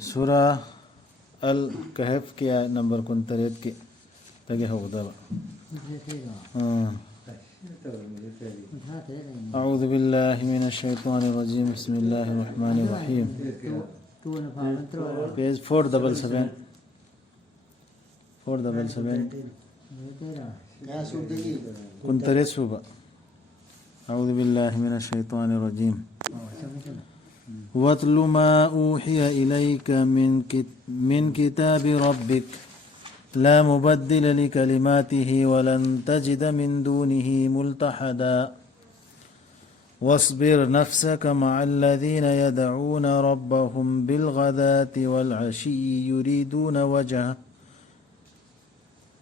सूरा अल कहफ के नंबर 39 के तगे होदबा أعوذ بالله من الشيطان الرجيم بسم الله الرحمن الرحيم page 477 39 सूबा أعوذ بالله من الشيطان الرجيم واتل ما أوحي إليك من كتاب ربك لا مبدل لكلماته ولن تجد من دونه ملتحدا واصبر نفسك مع الذين يدعون ربهم بالغداة والعشي يريدون وجهه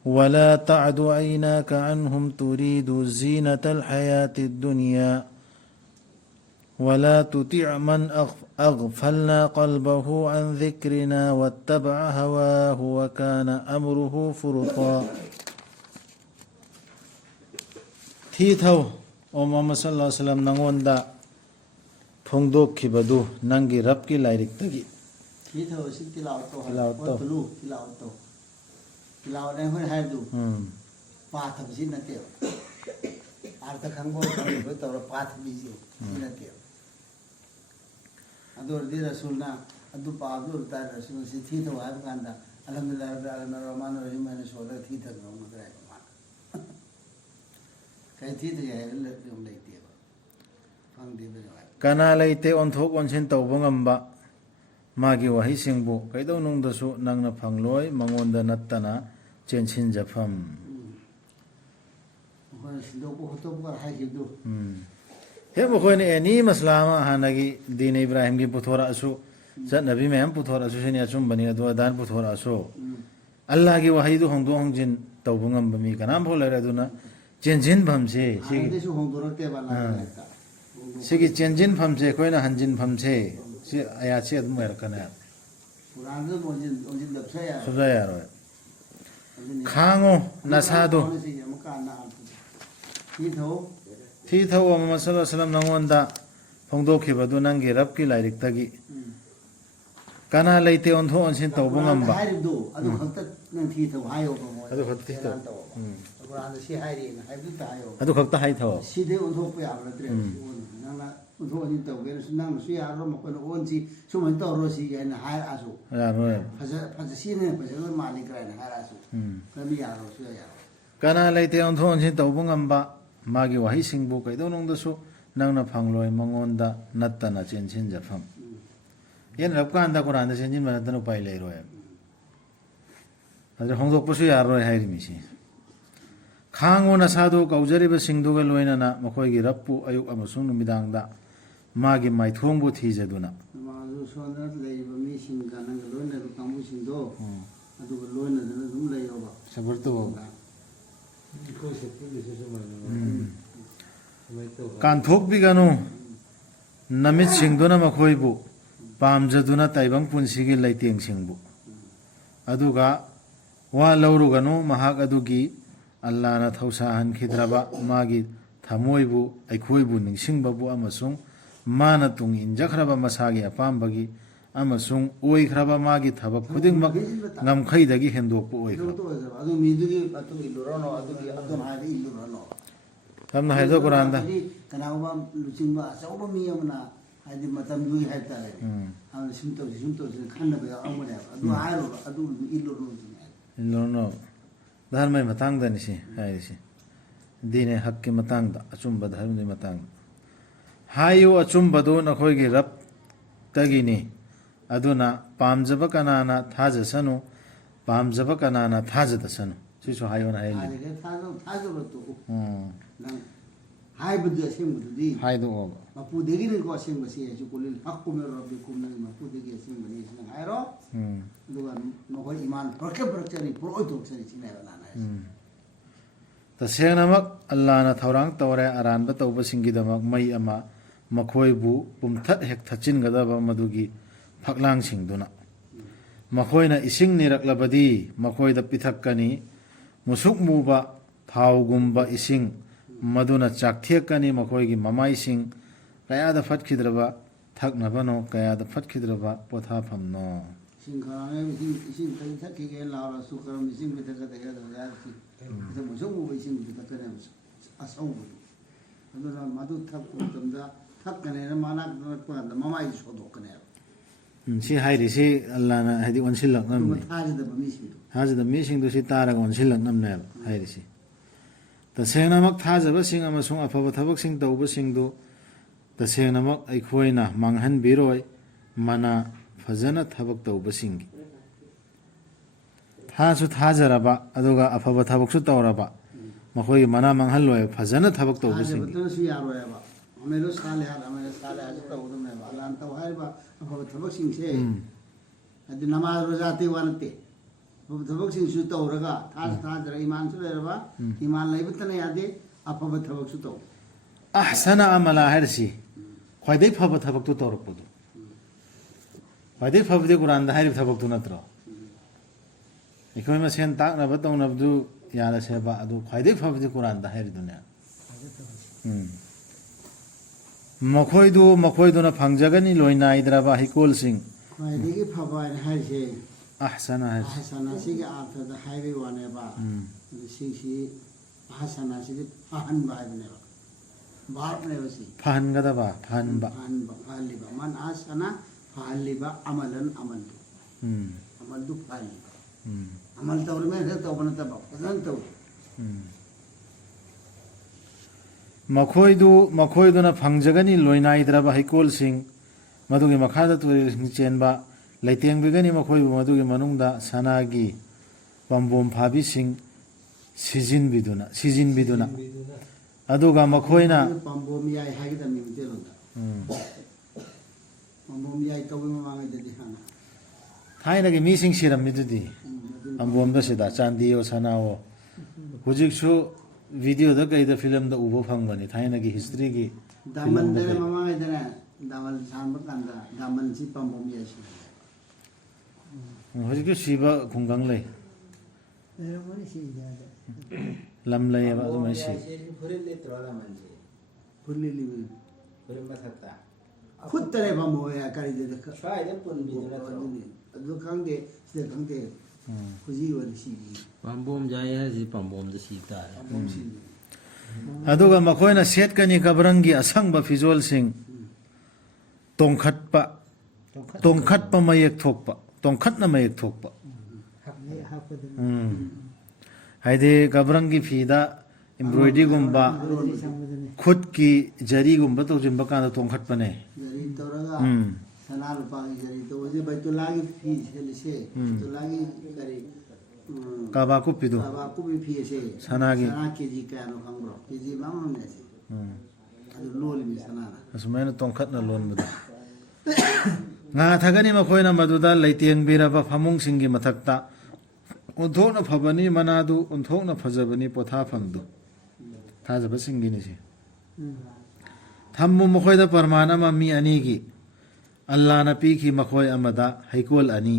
ولا تعد عيناك عنهم تريد زينة الحياة الدنيا ولا تطع من أغفلنا قلبه عن ذكرنا واتبع هواه وكان أمره فرطا تيثو محمد صلى الله عليه وسلم نغوندا فوندوك كيبدو نانغي ربكي لايريك تغي تيثو سي تلاوتو تلاوت هن هايدو पाठम सी नते अर्थ खंगो खंगो तो पाठ बीजी नते अदोर दी रसूलना अदु पादु उता रसूल सी थी तो हाब कांदा अल्हम्दुलिल्लाह रब्बिल आलमीन रहमान रहीम मैंने सोले थी तो मगराय मान कई थी तो है लम लेते फंग दे बे kana leite onthok onsin tawba ngamba magi wahi singbu kaido nung dasu nangna phangloi mangonda nattana chenchin jafam हे मुखोय ने एनी मसलामा हानगी दीन इब्राहिम की पुथोरा असु जत नबी में हम पुथोरा असु सिनी अचुम बनी अदो दान पुथोरा असु अल्लाह की वही दो होंदो होंजिन तौबंगम बमी कनाम भोले रे दुना चेंजिन भमसे सिगी चेंजिन भमसे कोइना हंजिन भमसे सि आया से अदम रकना कुरान दो ओजिन दबसा या सुजा यारो खांगो नसादो थीथो मोहम्मद सल्लल्लाहु अलैहि वसल्लम नंगोंदा फोंदोखिबदु नंगी रबकी लाइरिक तगी कना लेते ओंथो ओनसिन तौबो ngamba हारिदु अदु खत्त नंग थीथो हायो अदु खत्त थीथो कुरान सी हारि हाइदु तायो अदु खत्त हाइथो सिदे ओंथो पया बद्रे नंगना ओंथो नि तौगे नंग सु यारो मकोन ओनसी सुमन तौरो सी याना हाय आसु यारो फज सिने फज मालिक रायना हाय आसु कमी यारो सु यारो कना लेते ओंथो ओनसिन तौबो ngamba मागी वही सिंगबो कैदो नंगदसु नंगना फांगलोय मंगोंदा नत्तना चेंचिन जफम येन रबकांदा कुरान चेंचिन मनतन उपाय लेरोय अदर होंदोकपसु यारोय हाइरिमिसि खांगो नसादो कौजरिब सिंगदुगा लोइनाना मखोयगी रबपु अयुक अमसुंग नुमिदांगदा मागी माइथोंबु थीजदुना माजु सोना लेइबा मिसिंग गानंग लोइना रु कामु सिंगदो अदुगा लोइना दना दुम लेयोबा सबरतो कांथोक बिगानो नमित सिंगदुना मखोयबु पामजदुना ताइबंग पुनसिगी लैतेंग सिंगबु अदुगा वा लौरुगनो महाक अदुगी अल्लाहना थौसाहन खिद्रबा मागी थमोयबु अखोयबु निंगसिंगबबु अमसुंग माना तुंग इंजखरबा मसागी अपामबगी अमसुंग ओइखरबा मागी थबक खुदिंगमक ngमखैदगी हेंदोकपु ओइखरबा अदु मिदुगी अतु इलुरनो अदुगी अदुन हादि इलुरनो तमना हायदो कुरानदा कनाबा लुचिंबा अचौबा मी अमना हादि मतम दुई हायताले हम सिमतो खन्नबा अमने अदु हायरो अदु इलुरनो धर्मय मतंगदा निसि हायरिसि दीने हक के मतंगदा अचुंबा धर्मनि मतंग हायो अचुंबदो नखोयगी रब तगिनी अदुना पामजब कनाना थाजसनु पामजब कनाना थाजदसनु सिसु हायोना हायलि थाजबतो नंग हायबदु असेंबदुदी हायदो मपुदेगी को असेंबसी एजु कुलिल हक्कु मे रब्बिकुम नंग मपुदेगी असेंबनी सिना हायरो दुगा नोय ईमान प्रकचरी प्रोइदोक्सरी सिनायबा नाना तसेंगनमक अल्लाहना थौरांग तौरे अरानबा तौबसिंगिदमक मई अमा मखोयबु पुमथत हेक थचिनगदबा मदुगी फकलांग सिंगदुना मखोयना इसिंग निरकलबदी मखोयदा पिथक्कनी मुसुक मुबा थावगुंबा इसिंग मदुना चाकथेकनी मखोयगी ममाइसिंग कयादा फटखिद्रबा थकनबनो कयादा फटखिद्रबा पोथाफमनो 이신 가랑에 이신 탁탁하게 나와라 수가람 이신 비타가 되게 되야지 그래서 무슨 뭐 이신 비타 때문에 아싸우 그러나 마두 탁고 좀다 탁가네는 만악 넣었다 마마이 소도 그네요 시 하이리시 알라나 하디 원실럭 남네 타지다 미신도 하지다 미싱도 시 따라가 원실럭 남네 하이리시 तसेंगनमक थाजबसिंग अमसुंग अफब थबकसिंग तौबसिंगदु तसेंगनमक अखोइना मांगहन बिरोय मना फजना थबक तौबसिंग थासु थाजरबा अदुगा अफब थबकसु तौरबा मखोइ मना मांगहन लोय फजना थबक तौबसिंग थाजबतसु यारोयबा अमेलो साले हाल तौदमेबा अलान तौ हाइबा अफब थबकसिंग से अदि नमाज रोजाते वानते थबकसिंगसु तौरगा थाजरा ईमानसु लेरबा ईमान लेबतने यादे अफब थबकसु तौ अहसन अमला हरसी ख्वाइदै फब थबकतु तौरकपुदु ख्वाइदै फबदे कुरान दा हाइरि थबकतु नत्रो इखोइ मसेन ताकनब तौनबदु यारसेबा अदु ख्वाइदै फबदे कुरान दा हाइरि दुने मखोइदुना फंजगनी लोइना इद्रबा हिकोलसिंग ख्वाइदैगी फबा हाइसे अहसन है अहसना सिगे अर्थ द हाइवे वानेबा सिंसी अहसना सिगे फहन बाइबनेबा बाप ने बसी फहन गदबा फहनबा फहलिबा मन अहसना फहलिबा अमलन अमल अमल दु फहलिबा अमल तौर में है तो बन तब पसंद तो मखोइदुना फंजगनी लोइना इद्रबा हिकोल सिंह मदुगी मखादा तुरिल सिंह चेनबा लेतेंग बिगनी मखोइबु मदुगी मनुंगदा सनागी पंबोम फाबिसिंग सिजिन बिदुना अदुगा मखोइना पंबोम याई हागिदा मिमतेलोदा पंबोम याई तौबे ममांगदि हाना थाइनगी मीसिंग सिरमिदुदी पंबोम दसिदा चांदियो सनाओ हुजिकसु वीडियो द कई द फिल्म द उबो फंगबनी थाइनगी हिस्ट्री की दामन दे ममांगदना दामन सांबा कांदा दामन सि पंबोम यासी हजिक सिबा खुंगांग ले लम लेबा अदुमै सि फुरिले त्रोला मानसे फुरिले लिबे फुरि मथता खुत्तरे बमोया करि दे स्वाइदे पुन बिदना अदु खंगदे सिदे खंगदे खुजी वरि सि पंबोम जाय हजि पंबोम द सि ता अदुगा मखोइना सेट कनी कबरंगी असंगबा फिजोल सिंह तोंखटपा मयेक थोकपा तोंखटना मयेक थोकपा हाइदे कबरंगी फीदा एम्ब्रॉयडरी गुम्बा खुद की जरी गुम्बा तो जिम्बा कांदा तोंखटपने जरी तोरगा सना रुपा की जरी तो जे बैतुलागी फी से बैतुलागी करी काबा को पिदो भी फी से सना केजी कानो खंगरो केजी मामन ने से अदु लोल मी सना असमेन तोंखटना लोन बदा nga thagani makhoina maduda leitiang biraba phamung singi mathakta unthokna phabani manadu unthokna phajabani potha phangdu thajaba singi ni se thammu makhoida parmana ma mi ani gi allah na pi ki makhoi amada haikol ani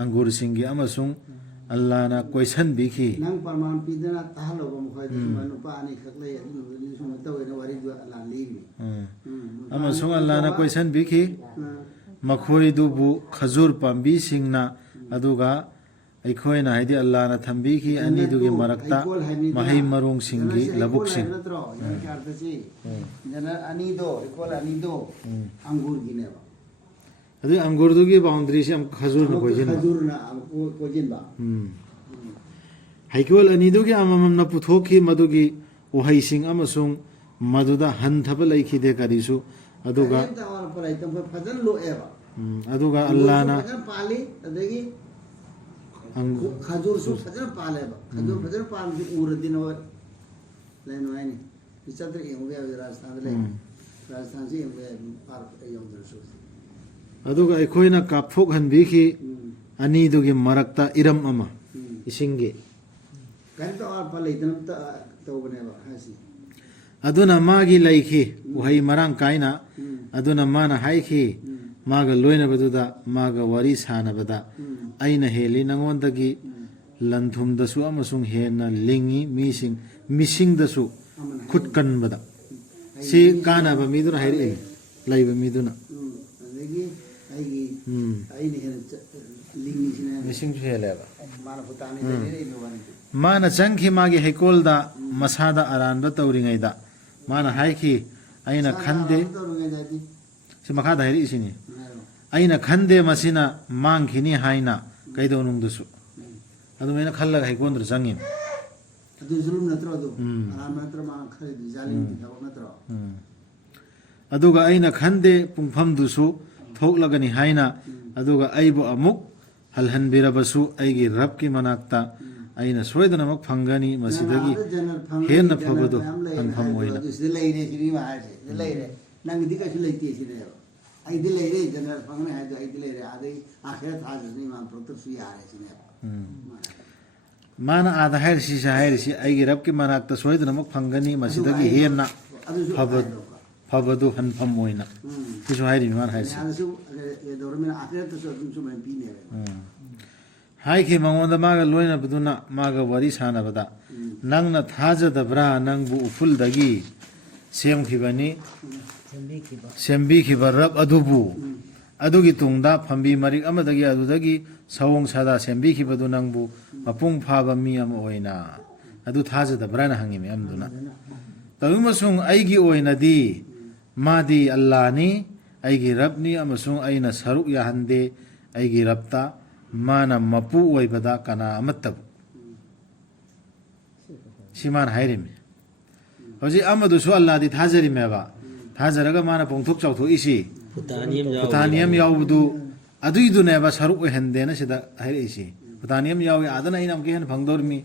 angur singi amasung allah na question bi ki nang parman pidana tahalo ba makhoida manupa ani khaklai ni sum tawena wari du allah ligi amasung allah na question bi ki मखोइदुबु खजूर पांबी सिंगना अदुगा अखोइना हाइदि अल्लाह ना थंबी की अनि दुगे मरक्ता महै मरुंग सिंगी लबुक सिंग जना अनि दो equal अनि दो अंगूर गिनेबा अदु अंगूर दुगी बाउंड्री से हम खजूर न कोजिन खजूर ना कोजिन बा हाइकोल अनि दुगी अममम न पुथोखी मदुगी उहै सिंग अमसुंग मदुदा हंथब लैखि दे करिसु अदुगा फजन लो एबा अदुगा अल्लाह ना पाली अदगी खजूर सु फजन पालेबा खजूर फजन पाल दि उर दिन और लेनो आइनी इचत्र एंगे राजस्थान ले राजस्थान से एंगे पार एंगे सु अदुगा अखोइना काफोक हनबी की अनि दुगी मरक्ता इरम अमा इसिंगे कन तो और पाले इतन तो बनेबा हासी अदुना मागी लैखी उहै मरांग काइना अदुना माना हाइखी मागा लोइना बदुदा मागा वरी साना बदा अइना हेली नंगोंदगी लंथुम दसु अमसुंग हेना लिंगी मिसिंग दसु खुटकन बदा सी काना बा मिदुना हाइरि लाइबा मिदुना अदगी आइगी आइनी हेन ꯂꯤꯡꯉꯤꯁꯤꯅꯦ ꯂꯤꯁꯤꯡꯁꯨ ꯍꯦꯜꯂꯦꯕ ꯃꯥꯅ ꯚꯨꯇꯥꯟꯗ ꯂꯩꯔꯛꯏꯕ ꯋꯥꯅꯤꯗꯤ ꯃꯥꯅ ꯆꯪꯈꯤ ꯃꯥꯒꯤ ꯍꯩꯀꯣꯜꯗ ꯃꯁꯥꯗ ꯑꯔꯥꯟꯕ ꯇꯧꯔꯤꯉꯩꯗ ꯃꯥꯅ ꯍꯥꯏꯈꯤ ꯑꯩꯅ ꯈꯟꯗꯦ ꯇꯧꯔꯤꯉꯩꯗꯗꯤ ꯁꯤ ꯃꯈꯥꯗ ꯍꯥꯏꯔꯛꯏꯁꯤꯅꯤ ꯍꯥꯏꯔꯣ ꯑꯩꯅ ꯈꯟꯗꯦ ꯃꯁꯤꯅ ꯃꯥꯡꯈꯤꯅꯤ ꯍꯥꯏꯅ ꯀꯩꯗꯧꯅꯨꯡꯗꯁꯨ ꯑꯗꯨꯃꯥꯏꯅ ꯈꯜꯂꯒ ꯍꯩꯀꯣꯜꯗꯨꯗ ꯆꯪꯉꯤꯅꯤ ꯑꯗꯨ ꯖꯨꯂꯨꯝ ꯅꯠꯇ꯭ꯔꯣ ꯑꯗꯨ ꯑꯔꯥꯟꯕ ꯅꯠꯇ꯭ꯔꯣ ꯃꯥꯅ ꯈꯜꯂꯤꯗꯤ ꯖꯥꯂꯤꯝꯒꯤ ꯊꯕꯛ ꯅꯠꯇ꯭ꯔꯣ ꯑꯗꯨꯒ ꯑꯩꯅ ꯈꯟꯗꯦ ꯄꯨꯡꯐꯝꯗꯨꯁꯨ ꯊꯣꯛꯂꯒꯅꯤ ꯍꯥꯏ나 ꯑꯗꯨꯒ ꯑꯩꯕꯨ ꯑꯃꯨꯛ ꯍꯜꯍꯟꯕꯤꯔꯕꯁꯨ ꯑꯩꯒꯤ ꯔꯕꯀꯤ ꯃꯅꯥꯛꯇ ꯑꯩꯅ ꯁꯣꯏꯗꯅꯃꯛ ꯐꯪꯒꯅꯤ ꯃꯁꯤꯗꯒꯤ ꯍꯦꯟꯅ ꯐꯕꯗꯨ ꯍꯟꯐꯝ ꯑꯣꯏꯅ ꯁꯤꯗ ꯂꯩꯔꯦ ꯁꯤꯅꯤ ꯃꯥ ꯍꯥꯏꯁꯦ ꯁꯤꯗ ꯂꯩꯔꯦ ꯅꯪꯒꯤꯗꯤ ꯀꯩꯁꯨ ꯂꯩꯇꯦ ꯁꯤꯅꯦꯕ ꯑꯩꯗꯤ ꯂꯩꯔꯦ ꯖꯅꯔꯦꯜ ꯐꯪꯒꯅꯤ ꯍꯥꯏꯗꯣ ꯑꯩꯗꯤ ꯂꯩꯔꯦ ꯑꯗꯩ ꯑꯥꯈꯤꯔ ꯊꯥꯖꯁꯨ ꯏꯃꯥꯟ ꯄꯨꯔꯛꯇꯕꯁꯨ ꯌꯥꯔꯦ ꯁꯤꯅꯦꯕ ꯃꯥꯅ ꯑꯥꯗ ꯍꯥꯏꯔꯤꯁꯤꯁꯦ ꯍꯥꯏꯔꯤꯁꯤ ꯑꯩꯒꯤ ꯔꯕꯀꯤ ꯃꯅꯥꯛꯇ ꯁꯣꯏꯗꯅꯃꯛ ꯐꯪꯒꯅꯤ ꯃꯁꯤꯗꯒꯤ ꯍꯦꯟꯅ ꯑꯗꯨꯁꯨ ꯐꯕꯗꯨ ꯍꯟꯐꯝ ꯑꯣꯏꯅ ꯁꯤꯁꯨ ꯍꯥꯏꯔꯤꯕ ꯃꯥꯅ ꯍꯥꯏꯔꯤꯁꯤ ꯌꯥꯗꯁꯨ ꯀꯩꯗꯧꯔꯃꯤꯅ ꯑꯥꯈꯤꯔꯠꯇꯁꯨ ꯑꯗꯨꯝ ꯁꯨꯃꯥꯏꯅ ꯄꯤꯅꯦꯕ ꯍꯥꯏꯈꯤ ꯃꯉꯣꯟꯗ ꯃꯥꯒ ꯂꯣꯏꯅꯕꯗꯨꯅ ꯃꯥꯒ ꯋꯥꯔꯤ ꯁꯥꯟꯅꯕꯗ ꯅꯪꯅ ꯊꯥꯖꯗꯕ꯭ꯔꯥ ꯅꯪꯕꯨ ꯎꯐꯨꯜꯗꯒꯤ ꯁꯦꯝꯈꯤꯕꯅꯤ ꯁꯦꯝꯕꯤꯈꯤꯕ ꯔꯕ ꯑꯗꯨꯕꯨ ꯑꯗꯨꯒꯤ ꯇꯨꯡꯗ ꯐꯝꯕꯤ ꯃꯔꯤꯛ ꯑꯃꯗꯒꯤ ꯑꯗꯨꯗꯒꯤ ꯁꯑꯣꯡ ꯁꯥꯗꯥ ꯁꯦꯝꯕꯤꯈꯤꯕꯗꯨ ꯅꯪꯕꯨ ꯃꯄꯨꯡ ꯐꯥꯕ ꯃꯤ ꯑꯃ ꯑꯣꯏꯅ ꯑꯗꯨ ꯊꯥꯖꯗꯕ꯭ꯔꯥꯅ ꯍꯪꯉꯤ ꯃꯌꯥꯝꯗꯨꯅ ꯇꯧꯏꯃꯁꯨꯡ ꯑꯩꯒꯤ ꯑꯣꯏꯅꯗꯤ ꯃꯥꯗꯤ ꯑꯜꯂꯥꯍꯅꯤ ꯑꯩꯒꯤ ꯔꯕꯅꯤ ꯑꯃꯁꯨꯡ ꯑꯩꯅ ꯁꯔꯨꯛ ꯌꯥꯍꯟꯗꯦ ꯑꯩꯒꯤ ꯔꯕꯇ ꯃꯥꯅ ꯃꯄꯨ ꯑꯣꯏꯕꯗ ꯀꯅꯥ ꯑꯃꯠꯇꯕꯨ ꯁꯤ ꯃꯥꯅ ꯍꯥꯏꯔꯤꯃꯤ ꯍꯧꯖꯤꯛ ꯑꯃꯗꯨꯁꯨ ꯑꯜꯂꯥꯍꯗꯤ ꯊꯥꯖꯔꯤꯃꯦꯕ ꯊꯥꯖꯔꯒ ꯃꯥꯅ ꯄꯣꯡꯊꯣꯛ ꯆꯥꯎꯊꯣꯛꯏꯁꯤ ꯐꯨꯇꯥꯅꯤꯌꯝ ꯌꯥꯎꯕꯗꯨ ꯑꯗꯨꯏꯗꯨꯅꯦꯕ ꯁꯔꯨꯛ ꯑꯣꯏꯍꯟꯗꯦꯅ ꯁꯤꯗ ꯍꯥꯏꯔꯛꯏꯁꯤ ꯐꯨꯇꯥꯅꯤꯌꯝ ꯌꯥꯎꯏ ꯑꯥꯗꯅ ꯑꯩꯅ ꯑꯃꯨꯛꯀ ꯍꯦꯟꯅ ꯐꯪꯗꯧꯔꯤꯃꯤ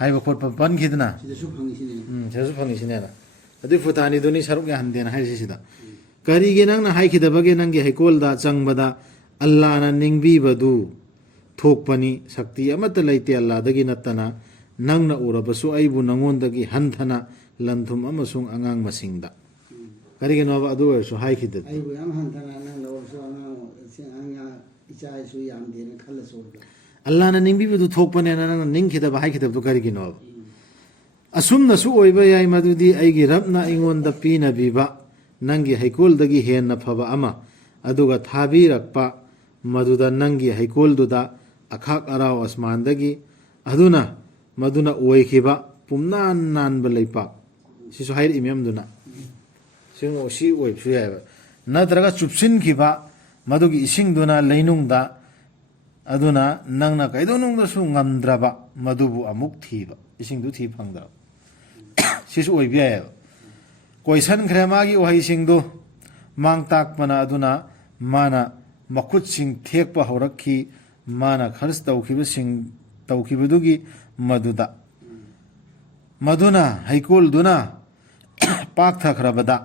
ꯍꯥꯏꯕ ꯈꯣꯠꯄ ꯄꯟꯈꯤꯗꯅ ꯁꯤꯗꯁꯨ ꯐꯪꯉꯤꯁꯤꯅꯦ ꯁꯤꯗꯁꯨ ꯐꯪꯉꯤꯁꯤꯅꯦꯅ ꯑꯗꯨꯏ ꯐꯨꯇꯥꯅꯤꯗꯨꯅꯤ ꯁꯔꯨꯛ ꯌꯥꯍꯟꯗꯦꯅ ꯍꯥꯏꯔꯤꯁꯤ ꯁꯤꯗ ꯀꯔꯤꯒꯤ ꯅꯪꯅ ꯍꯥꯏꯈꯤꯗꯕꯒꯦ ꯅꯪꯒꯤ ꯍꯩꯀꯣꯜꯗ ꯆꯪꯕꯗ ꯑꯜꯂꯥꯍꯅ ꯅꯤꯡꯕꯤꯕꯗꯨ ꯊꯣꯛꯄꯅꯤ ꯁꯛꯇꯤ ꯑꯃꯠꯇ ꯂꯩꯇꯦ ꯑꯜꯂꯥꯍꯗꯒꯤ ꯅꯠꯇꯅ ꯅꯪꯅ ꯎꯔꯕꯁꯨ ꯑꯩꯕꯨ ꯅꯉꯣꯟꯗꯒꯤ ꯍꯟꯊꯅ ꯂꯟꯊꯨꯝ ꯑꯃꯁꯨꯡ ꯑꯉꯥꯡ ꯃꯁꯤꯡꯗ ꯀꯔꯤꯒꯤꯅꯣꯕ ꯑꯗꯨ ꯑꯣꯏꯔꯁꯨ ꯍꯥꯏꯈꯤꯗꯕ ꯑꯩꯕꯨ ꯌꯥꯝ ꯍꯟꯊꯅ ꯅꯪ ꯂꯧꯔꯁꯨ ꯑꯉꯥꯡ ꯏꯆꯥ ꯏꯁꯨ ꯌꯥꯝꯗꯦꯅ ꯈꯜꯂꯁꯨ ꯑꯜꯂꯥꯍꯅ ꯅꯤꯡꯕꯤꯕꯗꯨ ꯊꯣꯛꯄꯅꯦꯅ ꯅꯪꯅ ꯅꯤꯡꯈꯤꯗꯕ ꯍꯥꯏꯈꯤꯗꯕꯗꯨ ꯀꯔꯤꯒꯤꯅꯣꯕ ꯑꯁꯨꯝꯅꯁꯨ ꯑꯣꯏꯕ ꯌꯥꯏ ꯃꯗꯨꯗꯤ ꯑꯩꯒꯤ ꯔꯕꯅ ꯑꯩꯉꯣꯟꯗ ꯄꯤꯅꯕꯤꯕ ꯅꯪꯒꯤ ꯍꯩꯀꯣꯜꯗꯒꯤ ꯍꯦꯟꯅ ꯐꯕ ꯑꯃ ꯑꯗꯨꯒ ꯊꯥꯕꯤꯔꯛꯄ ꯃꯗꯨꯗ ꯅꯪꯒꯤ ꯍꯩꯀꯣꯜꯗꯨꯗ ꯑꯈꯥꯛ ꯑꯔꯥꯎ ꯑꯁꯃꯥꯟꯗꯒꯤ ꯑꯗꯨꯅ ꯃꯗꯨꯅ ꯑꯣꯏꯈꯤꯕ ꯄꯨꯝꯅꯥꯟ ꯅꯥꯟꯕ ꯂꯩꯄꯥꯛ ꯁꯤꯁꯨ ꯍꯥꯏꯔꯛꯏ ꯃꯌꯥꯝꯗꯨꯅ ꯁꯤ ꯑꯣꯏꯕꯁꯨ ꯌꯥꯏꯕ ꯅꯠꯇ꯭ꯔꯒ ꯆꯨꯞꯁꯤꯟꯈꯤꯕ ꯃꯗꯨꯒꯤ ꯏꯁꯤꯡꯗꯨꯅ ꯂꯩꯅꯨꯡꯗ ꯑꯗꯨꯅ ꯅꯪꯅ ꯀꯩꯗꯧꯅꯨꯡꯗꯁꯨ ꯉꯝꯗ꯭ꯔꯕ ꯃꯗꯨꯕꯨ ꯑꯃꯨꯛ ꯊꯤꯕ ꯏꯁꯤꯡꯗꯨ ꯊꯤ ꯐꯪꯗ꯭ꯔꯕ ꯁꯤꯁꯨ ꯑꯣꯏꯕ ꯌꯥꯏꯑꯕ ꯀꯣꯏꯁꯟꯈ꯭ꯔꯦ ꯃꯥꯒꯤ ꯎꯍꯩꯁꯤꯡꯗꯨ ꯃꯥꯡ ꯇꯥꯛꯄꯅ ꯑꯗꯨꯅ ꯃꯥꯅ ꯃꯈꯨꯠꯁꯤꯡ ꯊꯦꯛꯄ ꯍꯧꯔꯛꯈꯤ ꯃꯥꯅ ꯈꯔꯁ ꯇꯧꯈꯤꯕꯗꯨꯒꯤ ꯃꯗꯨꯅ ꯍꯩꯀꯣꯜꯗꯨꯅ ꯄꯥꯛꯊꯈ꯭ꯔꯕꯗ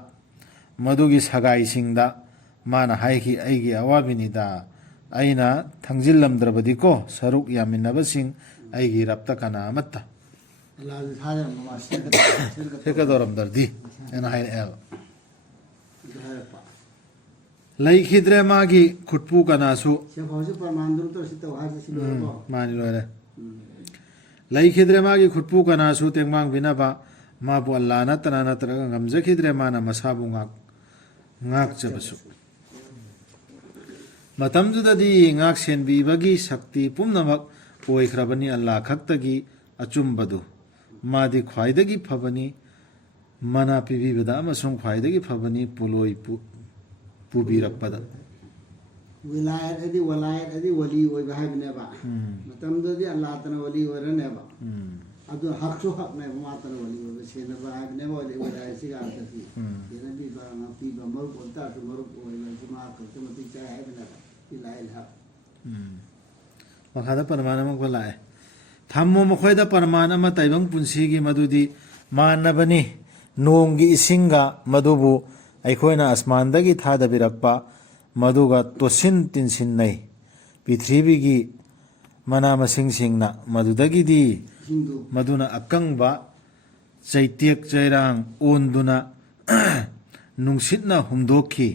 ꯃꯗꯨꯒꯤ ꯁꯒꯥꯏꯁꯤꯡꯗ ꯃꯥꯅ ꯍꯥꯏꯈꯤ ꯑꯩꯒꯤ ꯑꯋꯥꯕꯤꯅꯤꯗ ꯑꯩꯅ ꯊꯪꯖꯤꯜꯂꯝꯗ꯭ꯔꯕꯗꯤꯀꯣ ꯁꯔꯨꯛ ꯌꯥꯃꯤꯟꯅꯕꯁꯤꯡ ꯑꯩꯒꯤ ꯔꯕꯇ ꯀꯅꯥ ꯑꯃꯠꯇ ꯁꯦꯠꯀꯗꯧꯔꯝꯗ꯭ꯔꯗꯤ ꯑꯩꯅ ꯍꯥꯏꯔꯛꯑꯦꯕ ꯂꯩꯈꯤꯗ꯭ꯔꯦ ꯃꯥꯒꯤ ꯈꯨꯠꯄꯨ ꯀꯅꯥꯁꯨ ꯃꯥꯅꯤ ꯂꯣꯏꯔꯦ ꯂꯩꯈꯤꯗ꯭ꯔꯦ ꯃꯥꯒꯤ ꯈꯨꯠꯄꯨ ꯀꯅꯥꯁꯨ ꯇꯦꯡꯕꯥꯡꯕꯤꯅꯕ ꯃꯥꯕꯨ ꯑꯜꯂꯥꯍ ꯅꯠꯇꯅ ꯅꯠꯇ꯭ꯔꯒ ꯉꯝꯖꯈꯤꯗ꯭ꯔꯦ ꯃꯥꯅ ꯃꯁꯥꯕꯨ ꯉꯥꯛꯆꯕꯁꯨ ꯃꯇꯝꯗꯨꯗꯗꯤ ꯉꯥꯛ ꯁꯦꯟꯕꯤꯕꯒꯤ ꯁꯛꯇꯤ ꯄꯨꯝꯅꯃꯛ ꯑꯣꯏꯈ꯭ꯔꯕꯅꯤ ꯑꯜꯂꯥꯍ ꯈꯛꯇꯒꯤ ꯑꯆꯨꯝꯕꯗꯨ ꯃꯥꯗꯤ ꯈ꯭ꯋꯥꯏꯗꯒꯤ ꯐꯕꯅꯤ ꯃꯅꯥ ꯄꯤꯕꯤꯕꯗ ꯑꯃꯁꯨꯡ ꯈ꯭ꯋꯥꯏꯗꯒꯤ ꯐꯕꯅꯤ ꯄꯨꯂꯣꯏ ꯄꯨꯕꯤꯔꯛꯄꯗ ꯋꯤꯂꯥꯌꯠ ꯍꯥꯏꯗꯤ ꯋꯂꯥꯌꯠ ꯍꯥꯏꯗꯤ ꯋꯂꯤ ꯑꯣꯏꯕ ꯍꯥꯏꯕꯅꯦꯕ ꯃꯇꯝꯗꯨꯗꯤ ꯑꯜꯂꯥꯍꯇꯅ ꯋꯂꯤ ꯑꯣꯏꯔꯅꯦꯕ ꯑꯗꯨ ꯍꯛꯁꯨ ꯍꯛꯅꯦꯕ ꯃꯥꯇꯅ ꯋꯂꯤ ꯑꯣꯏꯕ ꯁꯦꯟꯅꯕ ꯍꯥꯏꯕꯅꯦꯕ ꯋꯤꯂꯥꯌꯠꯁꯤꯒ ꯑꯗꯨꯗꯤ ꯁꯦꯟꯅꯕꯤꯕ ꯉꯥꯛꯄꯤꯕ ꯃꯔꯨꯞ ꯑꯣꯏꯇꯥꯔꯁꯨ ꯃꯔꯨꯞ ꯑꯣꯏꯕꯁꯤ ꯃꯥ ꯈꯛꯇ ꯃꯇꯤꯛ ꯆꯥꯏ ꯍꯥꯏꯕꯅꯦꯕ ꯋꯤꯂꯥꯌꯠ ꯍꯛ ꯃꯈꯥꯗ ꯄꯔꯃꯥꯟ ꯑꯃꯨꯛꯀ ꯂꯥꯛꯑꯦ ꯊꯝꯃꯣ ꯃꯈꯣꯏꯗ ꯄꯔꯃꯥꯟ ꯑꯃ ꯇꯥꯏꯕꯪ ꯄꯨꯟꯁꯤꯒꯤ ꯃꯗꯨꯗꯤ ꯃꯥꯟꯅꯕꯅꯤ ꯅꯣꯡꯒꯤ ꯏꯁꯤꯡꯒ ꯃꯗꯨꯕꯨ ꯑꯩꯈꯣꯏꯅ ꯑꯁꯃꯥꯟꯗꯒꯤ ꯊꯥꯗꯕꯤꯔꯛꯄ ꯃꯗꯨꯒ ꯇꯣꯠꯁꯤꯟ ꯇꯤꯟꯁꯤꯟꯅꯩ ꯄ꯭ꯔꯤꯊꯤꯕꯤꯒꯤ ꯃꯅꯥ ꯃꯁꯤꯡꯁꯤꯡꯅ ꯃꯗꯨꯗꯒꯤꯗꯤ ꯃꯗꯨꯅ ꯑꯀꯪꯕ ꯆꯩꯇꯦꯛ ꯆꯩꯔꯥꯡ ꯑꯣꯟꯗꯨꯅ ꯅꯨꯡꯁꯤꯠꯅ ꯍꯨꯝꯗꯣꯛꯈꯤ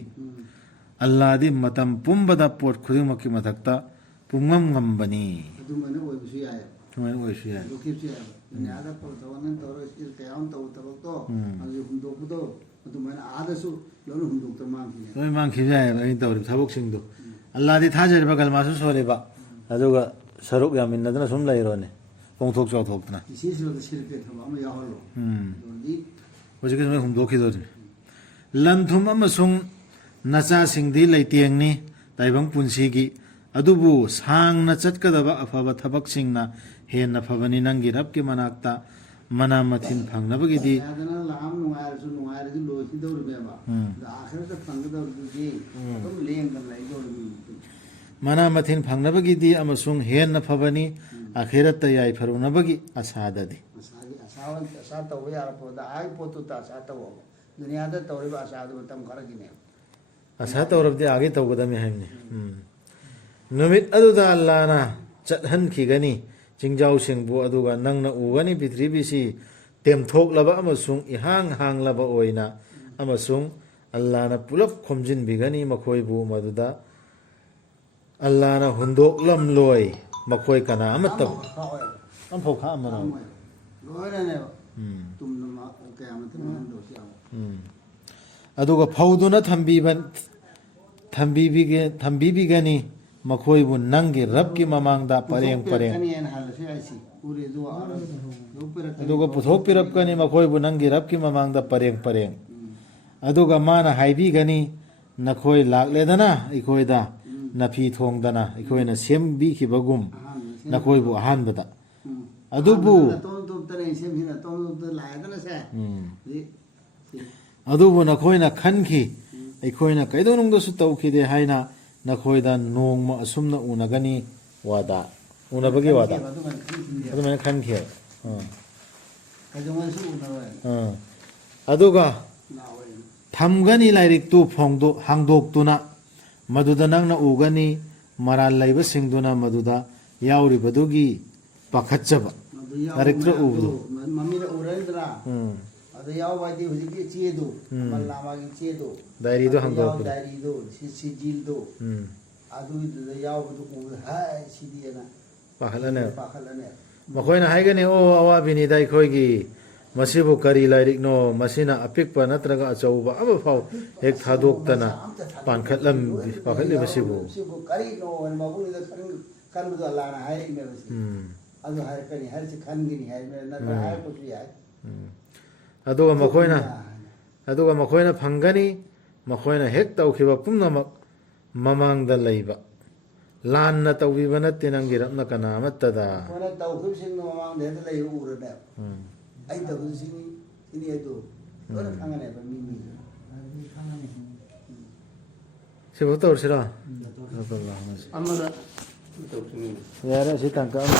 ꯑꯜꯂꯥꯍꯗꯤ ꯃꯇꯝ ꯄꯨꯝꯕꯗ ꯄꯣꯠ ꯈꯨꯗꯤꯡꯃꯛꯀꯤ ꯃꯊꯛꯇ ꯄꯨꯡꯉꯝ ꯉꯝꯕꯅꯤ ꯑꯗꯨꯃꯥꯏꯅ ꯑꯣꯏꯕꯁꯨ ꯌꯥꯏ ꯁꯨꯃꯥꯏꯅ ꯑꯣꯏꯁꯨ ꯌꯥꯏ ꯍꯨꯟꯗꯣꯛꯈꯤꯕꯁꯨ ꯌꯥꯏ ꯗꯨꯅꯤꯌꯥꯗ ꯊꯕꯛ ꯇꯧꯔꯒ ꯁ꯭ꯀꯤꯜ ꯀꯌꯥ ꯑꯃ ꯇꯧꯕ ꯊꯕꯛꯇꯣ ꯑꯗꯨ ꯍꯨꯟꯗꯣꯛꯄꯗꯣ ꯑꯗꯨꯃꯥꯏꯅ ꯑꯥꯗꯁꯨ ꯂꯣꯏꯅ ꯍꯨꯟꯗꯣꯛꯇ ꯃꯥꯡꯈꯤꯅꯦ ꯂꯣꯏ ꯃꯥꯡꯈꯤꯕ ꯌꯥꯏꯑꯕ ꯑꯩꯅ ꯇꯧꯔꯤꯕ ꯊꯕꯛꯁꯤꯡꯗꯣ ꯑꯜꯂꯥꯗꯤ ꯊꯥꯖꯔꯤꯕ ꯀꯜꯃꯥꯁꯨ ꯁꯣꯜꯂꯤꯕ ꯑꯗꯨꯒ ꯁꯔꯨꯛ ꯌꯥꯃꯤꯟꯅꯗꯅ ꯁꯨꯝ ꯂꯩꯔꯣꯅꯦ ꯄꯣꯡꯊꯣꯛ ꯆꯥꯎꯊꯣꯛꯇꯅ 이시스로도 실패 ꯊꯕꯛ ꯑꯃ ꯌꯥꯎꯍꯜꯂꯣ ꯑꯗꯨꯗꯤ ꯍꯧꯖꯤꯛꯀꯤ ꯁꯨꯃꯥꯏꯅ ꯍꯨꯝꯗꯣꯛꯈꯤꯗꯣꯏꯅꯤ ꯂꯟ ꯊꯨꯝ ꯑꯃꯁꯨꯡ ꯅꯆꯥꯁꯤꯡꯗꯤ ꯂꯩꯇꯦꯡꯅꯤ ꯇꯥꯏꯕꯪ ꯄꯨꯟꯁꯤꯒꯤ ꯑꯗꯨꯕꯨ ꯁꯥꯡꯅ ꯆꯠꯀꯗꯕ ꯑꯐꯕ ꯊꯕꯛꯁꯤꯡꯅ ꯍꯦꯟꯅ ꯐꯕꯅꯤ ꯅꯪꯒꯤ ꯔꯕꯀꯤ ꯃꯅꯥꯛꯇ ꯃꯅꯥ ꯃꯊꯤꯟ ꯐꯪꯅꯕꯒꯤꯗꯤ ꯌꯥꯗꯅ ꯂꯥꯝ ꯅꯨꯡꯉꯥꯏꯔꯁꯨ ꯅꯨꯡꯉꯥꯏꯔꯗꯤ ꯂꯣꯏꯈꯤꯗꯧꯔꯤꯕꯅꯦꯕ ꯑꯗ 아khirata ꯐꯪꯒꯗꯧꯔꯤꯗꯨꯗꯤ ꯑꯗꯨꯝ ꯂꯦꯡꯗꯅ ꯂꯩꯗꯧꯔꯤꯕꯅꯤ ꯃꯅꯥ ꯃꯊꯤꯟ ꯐꯪꯅꯕꯒꯤꯗꯤ ꯑꯃꯁꯨꯡ ꯍꯦꯟꯅ ꯐꯕꯅꯤ ꯑꯈꯦꯔꯠꯇ ꯌꯥꯏꯐꯔꯨꯅꯕꯒꯤ ꯑꯁꯥꯗꯗꯤ ꯃꯁꯥꯒꯤ ꯑꯁꯥ ꯇꯧꯕ ꯌꯥꯔꯛꯄꯗ ꯍꯥꯏ ꯄꯣꯠꯇꯨꯗ ꯑꯁꯥ ꯇꯧꯕ ꯗꯨꯅꯤꯌꯥꯗ ꯇꯧꯔꯤꯕ ꯑꯁꯥꯗꯨ ꯃꯇꯝ ꯈꯔꯒꯤꯅꯦꯕ ꯑꯁꯥ ꯇꯧꯔꯕꯗꯤ ꯑꯥꯒꯤ ꯇꯧꯒꯗꯕꯅꯤ ꯍꯥꯏꯕꯅꯤ ꯅꯨꯃꯤꯠ ꯑꯗꯨꯗ ꯑꯜꯂꯥꯅ ꯆꯠꯍꯟꯈꯤꯒꯅꯤ ꯆꯤꯡꯖꯥꯎꯁꯤꯡꯕꯨ ꯑꯗꯨꯒ ꯅꯪꯅ ꯎꯒꯅꯤ ꯄ꯭ꯔꯤꯊꯤꯕꯤꯁꯤ ꯇꯦꯝꯊꯣꯛꯂꯕ ꯑꯃꯁꯨꯡ ꯏꯍꯥꯡ ꯍꯥꯡꯂꯕ ꯑꯣꯏꯅ ꯑꯃꯁꯨꯡ ꯑꯜꯂꯥꯅ ꯄꯨꯂꯞ ꯈꯣꯝꯖꯤꯟꯕꯤꯒꯅꯤ ꯃꯈꯣꯏꯕꯨ ꯃꯗꯨꯗ ꯑꯜꯂꯥꯅ ꯍꯨꯟꯗꯣꯛꯂꯝꯂꯣꯏ ꯃꯈꯣꯏ ꯀꯅꯥ ꯑꯃꯠꯇ ꯑꯝꯐꯥꯎ ꯈꯥꯛꯑꯝꯃꯅꯣ ꯂꯣꯏꯅꯅꯦꯕ ꯇꯨꯝꯅ ꯀꯌꯥ ꯑꯃꯇ ꯃꯥꯡꯍꯟꯗꯕꯁꯨ ꯌꯥꯎꯋꯦ ꯑꯗꯨꯒ ꯐꯧꯗꯨꯅ ꯊꯝꯕꯤꯕꯤꯒꯅꯤ ꯃꯈꯣꯏꯕꯨ ꯅꯪꯒꯤ ꯔꯕꯀꯤ ꯃꯃꯥꯡꯗ ꯄꯔꯦꯡ ꯄꯔꯦꯡ ꯑꯗꯨꯒ ꯄꯨꯊꯣꯛꯄꯤꯔꯛꯀꯅꯤ ꯃꯈꯣꯏꯕꯨ ꯅꯪꯒꯤ ꯔꯕꯀꯤ ꯃꯃꯥꯡꯗ ꯄꯔꯦꯡ ꯄꯔꯦꯡ ꯑꯗꯨꯒ ꯃꯥꯅ ꯍꯥꯏꯕꯤꯒꯅꯤ ꯅꯈꯣꯏ ꯂꯥꯛꯂꯦꯗꯅ ꯑꯩꯈꯣꯏꯗ ꯅꯐꯤ ꯊꯣꯡꯗꯅ ꯑꯩꯈꯣꯏꯅ ꯁꯦꯝꯕꯤꯈꯤꯕꯒꯨꯝ ꯅꯈꯣꯏꯕꯨ ꯑꯍꯥꯟꯕꯗ ꯑꯗꯨꯕꯨ ꯅꯈꯣꯏꯅ ꯈꯟꯈꯤ ꯑꯩꯈꯣꯏꯅ ꯀꯩꯗꯧꯅꯨꯡꯗꯁꯨ ꯇꯧꯈꯤꯗꯦ ꯍꯥꯏꯅ ꯅꯈꯣꯏꯗ ꯅꯣꯡꯃ ꯑꯁꯨꯝꯅ ꯎꯅꯒꯅꯤ ꯋꯥꯗ ꯎꯅꯕꯒꯤ ꯋꯥꯗ ꯑꯗꯨꯃꯥꯏꯅ ꯈꯟꯈꯤ ꯑꯗꯨꯒ ꯊꯝꯒꯅꯤ ꯂꯥꯏꯔꯤꯛꯇꯨ ꯍꯥꯡꯗꯣꯛꯇꯨꯅ ꯃꯗꯨꯗ ꯅꯪꯅ ꯎꯒꯅꯤ ꯃꯔꯥꯜ ꯂꯩꯕꯁꯤꯡꯗꯨꯅ ꯃꯗꯨꯗ ꯌꯥꯎꯔꯤꯕꯗꯨꯒꯤ ꯄꯥꯈꯠꯆꯕ ꯂꯥꯏꯔꯤꯛꯇ ꯎꯕꯗꯣ ꯃꯃꯤꯅ ꯎꯔꯅꯤꯗꯅ ꯑꯗ ꯌꯥꯎꯕ ꯍꯥꯏꯗꯤ ꯍꯧꯖꯤꯛꯀꯤ ꯆꯦꯗꯣ ꯃꯜꯅꯥꯃꯥꯒꯤ ꯆꯦꯗꯣ ꯗꯥꯏꯔꯤꯗꯣ ꯍꯥꯡꯗꯣꯛꯄꯗꯣ ꯗꯥꯏꯔꯤꯗꯣ ꯁꯤꯖꯤꯜꯗꯣ ꯑꯗꯨꯒꯤꯗꯨꯗ ꯌꯥꯎꯕꯗꯨ ꯎꯕꯗ ꯍꯥꯏ ꯁꯤꯗꯤꯅ ꯄꯥꯈꯠꯂꯅꯦ ꯃꯈꯣꯏꯅ ꯍꯥꯏꯒꯅꯤ ꯑꯣ ꯑꯋꯥꯕꯤꯅꯤꯗ ꯑꯩꯈꯣꯏꯒꯤ ꯃꯁꯤꯕꯨ ꯀꯔꯤ ꯂꯥꯏꯔꯤꯛꯅꯣ ꯃꯁꯤꯅ ꯑꯄꯤꯛꯄ ꯅꯠꯇ꯭ꯔꯒ ꯑꯆꯧꯕ ꯑꯃꯐꯥꯎ ꯍꯦꯛ ꯊꯥꯗꯣꯛꯇꯅ ꯄꯥꯟꯈꯠꯂꯤꯕꯁꯤꯕꯨ ꯀꯔꯤꯅꯣ ꯃꯕꯨꯡꯗ ꯈꯟꯕꯗꯣ ꯑꯜꯂꯥꯅ ꯍꯥꯏꯔꯛꯏꯅꯦꯕ ꯑꯗꯨ ꯍꯥꯏꯔꯛꯀꯅꯤ ꯍꯥꯏꯔꯤꯁꯤ ꯈꯟꯒꯅꯤ ꯍꯥꯏꯕ ꯅꯠꯇ꯭ꯔꯒ ꯍꯥꯏꯔꯛꯄꯁꯨ ꯌꯥꯏ ꯑꯗꯨꯒ ꯃꯈꯣꯏꯅ ꯐꯪꯒꯅꯤ ꯃꯈꯣꯏꯅ ꯍꯦꯛ ꯇꯧꯈꯤꯕ ꯄꯨꯝꯅꯃꯛ ꯃꯃꯥꯡꯗ ꯂꯩꯕ ꯂꯥꯟꯅ ꯇꯧꯕꯤꯕ ꯅꯠꯇꯦ ꯅꯪꯒꯤ ꯔꯕꯅ ꯀꯅꯥ ꯑꯃꯠꯇꯗ ꯑꯩꯈꯣꯏꯅ ꯇꯧꯈꯤꯕꯁꯤꯡꯗꯨ ꯃꯃꯥꯡꯗ ꯍꯦꯛꯇ ꯂꯩꯕ ꯎꯔꯅꯦꯕ ꯑꯩ ꯇꯧꯈꯤꯕ ꯁꯤꯅꯤ ꯑꯗꯨ ꯂꯣꯏꯅ ꯈꯪꯉꯅꯦꯕ ꯃꯤ ꯁꯤꯕꯨ ꯇꯧꯔꯁꯤꯔꯣ ꯑꯃꯗ ꯌꯥꯔꯦ ꯁꯤ ꯇꯥꯡꯀꯛ ꯑꯃ